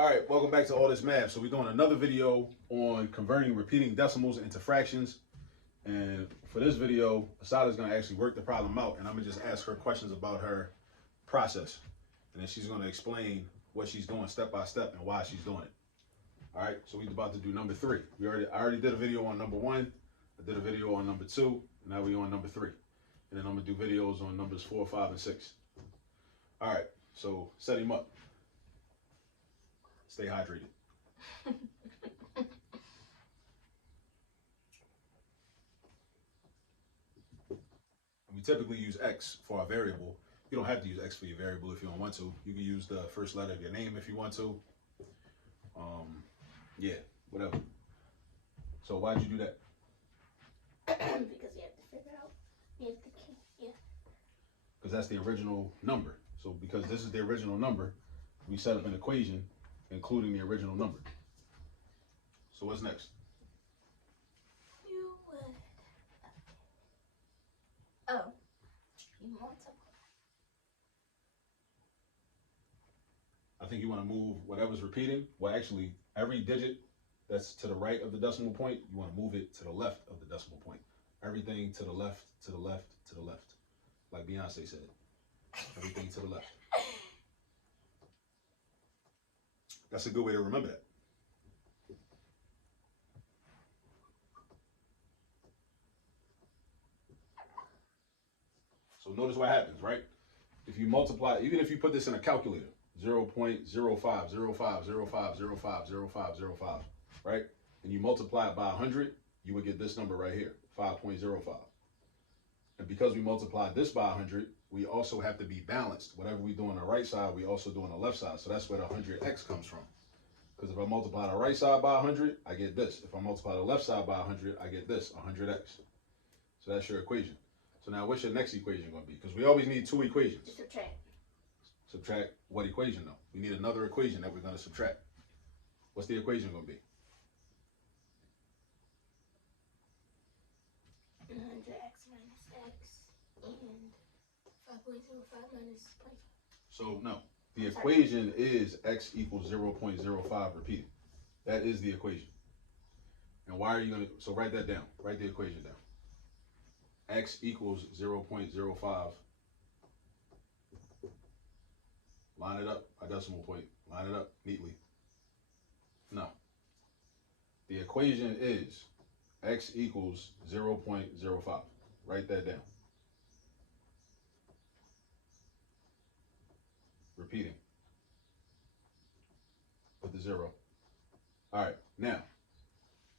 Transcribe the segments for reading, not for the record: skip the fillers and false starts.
All right, welcome back to All This Math. So we're doing another video on converting repeating decimals into fractions. And for this video, Assata is going to actually work the problem out, and I'm going to just ask her questions about her process. And then she's going to explain what she's doing step by step and why she's doing it. All right, so we're about to do number 3. I already did a video on number 1. I did a video on number 2. And now we're on number 3. And then I'm going to do videos on numbers 4, 5, and 6. All right, so set him up. Stay hydrated. We typically use X for our variable. You don't have to use X for your variable if you don't want to. You can use the first letter of your name if you want to. Yeah, whatever. So why'd you do that? Because you have to figure out. Yeah. Because that's the original number. So because this is the original number, we set up an equation including the original number. So what's next? You would. You multiply. I think you want to move whatever's repeating. Well, actually, every digit that's to the right of the decimal point, you want to move it to the left of the decimal point. Everything to the left, to the left, to the left. Like Beyonce said. Everything to the left. That's a good way to remember that. So notice what happens, right? If you multiply, even if you put this in a calculator, 0.05050505050505, right? And you multiply it by 100, you would get this number right here, 5.05. And because we multiplied this by 100, we also have to be balanced. Whatever we do on the right side, we also do on the left side. So that's where the 100x comes from. Because if I multiply the right side by 100, I get this. If I multiply the left side by 100, I get this, 100x. So that's your equation. So now what's your next equation going to be? Because we always need 2 equations. Subtract. Subtract what equation though? We need another equation that we're going to subtract. What's the equation going to be? 100x minus x and 5.05 minus 0.5. So no, the equation is x equals 0.05 repeating. That is the equation. And why are you going to, so write that down. Write the equation down. X equals 0.05. Line it up, a decimal point. Line it up neatly. No. The equation is x equals 0.05. Write that down. Repeating. Put the 0. All right, now,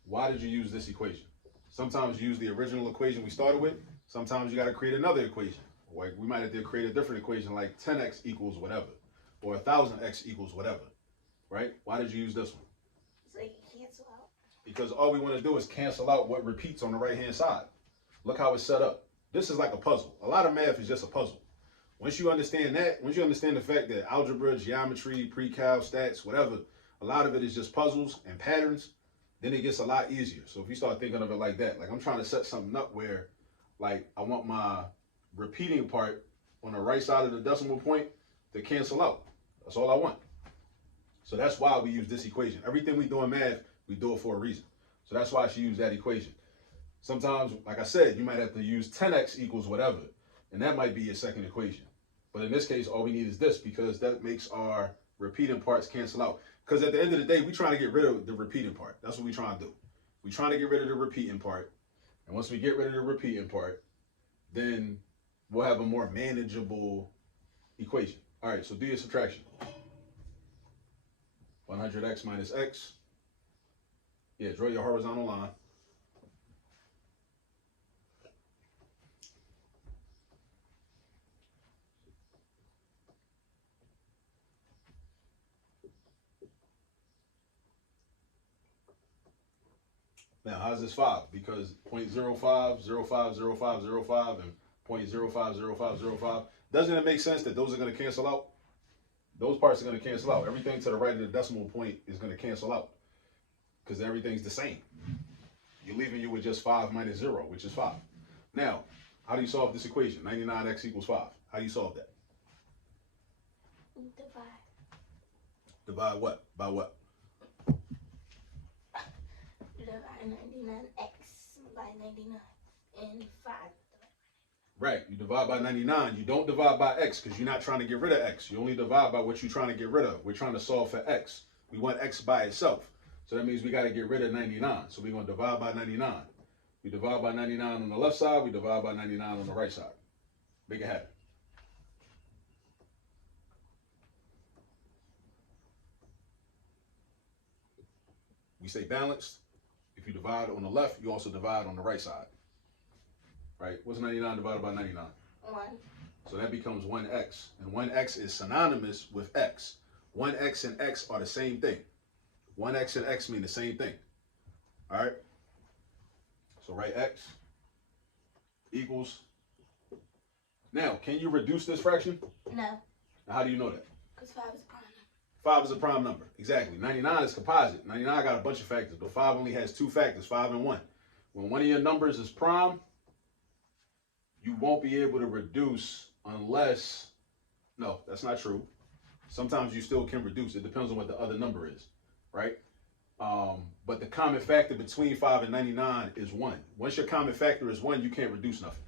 why did you use this equation? Sometimes you use the original equation we started with. Sometimes you got to create another equation. Like we might have to create a different equation like 10x equals whatever. Or 1000x equals whatever. Right? Why did you use this one? So you cancel out. Because all we want to do is cancel out what repeats on the right-hand side. Look how it's set up. This is like a puzzle. A lot of math is just a puzzle. Once you understand that, once you understand the fact that algebra, geometry, pre-cal, stats, whatever, a lot of it is just puzzles and patterns, then it gets a lot easier. So if you start thinking of it like that, like I'm trying to set something up where, like, I want my repeating part on the right side of the decimal point to cancel out. That's all I want. So that's why we use this equation. Everything we do in math, we do it for a reason. So that's why she used that equation. Sometimes, like I said, you might have to use 10x equals whatever, and that might be your second equation. But in this case, all we need is this because that makes our repeating parts cancel out. Because at the end of the day, we're trying to get rid of the repeating part. That's what we're trying to do. We're trying to get rid of the repeating part. And once we get rid of the repeating part, then we'll have a more manageable equation. All right, so do your subtraction. 100x minus x. Yeah, draw your horizontal line. Now, how's this 5? Because 0.05, 05, 05, 05, and 0.050505, doesn't it make sense that those are going to cancel out? Those parts are going to cancel out. Everything to the right of the decimal point is going to cancel out because everything's the same. You're leaving you with just 5 minus 0, which is 5. Now, how do you solve this equation? 99x equals 5. How do you solve that? Divide. Divide what? By what? Divide 99x by 99 and 5. Right, you divide by 99. You don't divide by x because you're not trying to get rid of x. You only divide by what you're trying to get rid of. We're trying to solve for x. We want x by itself. So that means we got to get rid of 99. So we're going to divide by 99. We divide by 99 on the left side. We divide by 99 on the right side. Make it happen. We say balanced. If you divide on the left, you also divide on the right side. Right? What's 99 divided by 99? 1. So that becomes 1x. And 1x is synonymous with x. 1x and x are the same thing. 1x and x mean the same thing. All right? So write x equals. Now, can you reduce this fraction? No. Now, how do you know that? Because 5 is a prime number. 5 is a prime number. Exactly. 99 is composite. 99 got a bunch of factors, but 5 only has 2 factors, 5 and 1. When one of your numbers is prime, you won't be able to reduce unless, no, that's not true. Sometimes you still can reduce. It depends on what the other number is, right? But the common factor between 5 and 99 is 1. Once your common factor is 1, you can't reduce nothing.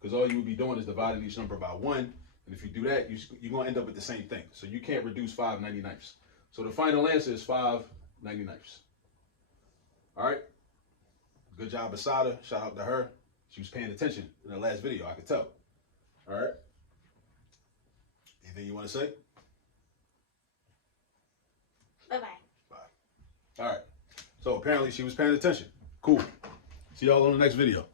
Because all you would be doing is dividing each number by 1. And if you do that, you're going to end up with the same thing. So you can't reduce 5 99ths. So the final answer is 5 99ths. All right? Good job, Assata. Shout out to her. She was paying attention in the last video, I could tell. All right? Anything you want to say? Bye-bye. Bye. All right. So apparently she was paying attention. Cool. See y'all on the next video.